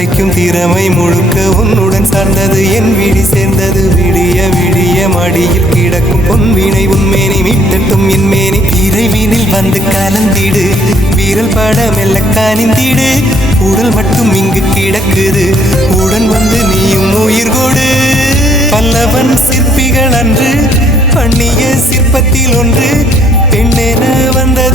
படைக்கும் திறமை முழுக்க உன்னுடன் சார்ந்தது என் விழி சேர்ந்தது விடிய விடிய மடியில் கிடக்கும் பொன்வினை உன்மேனி மீட்டட்டும் என் மேனி இறைவினில் வந்து கலந்திடு வீரல் பட மெல்ல காணிந்திடு உடல் மட்டும் இங்கு கிடக்குது உடன் வந்து நீயும் உயிர் கொடு பல்லவன் சிற்பிகள் அன்று பண்ணிய சிற்பத்தில் ஒன்று பெண்ணென வந்த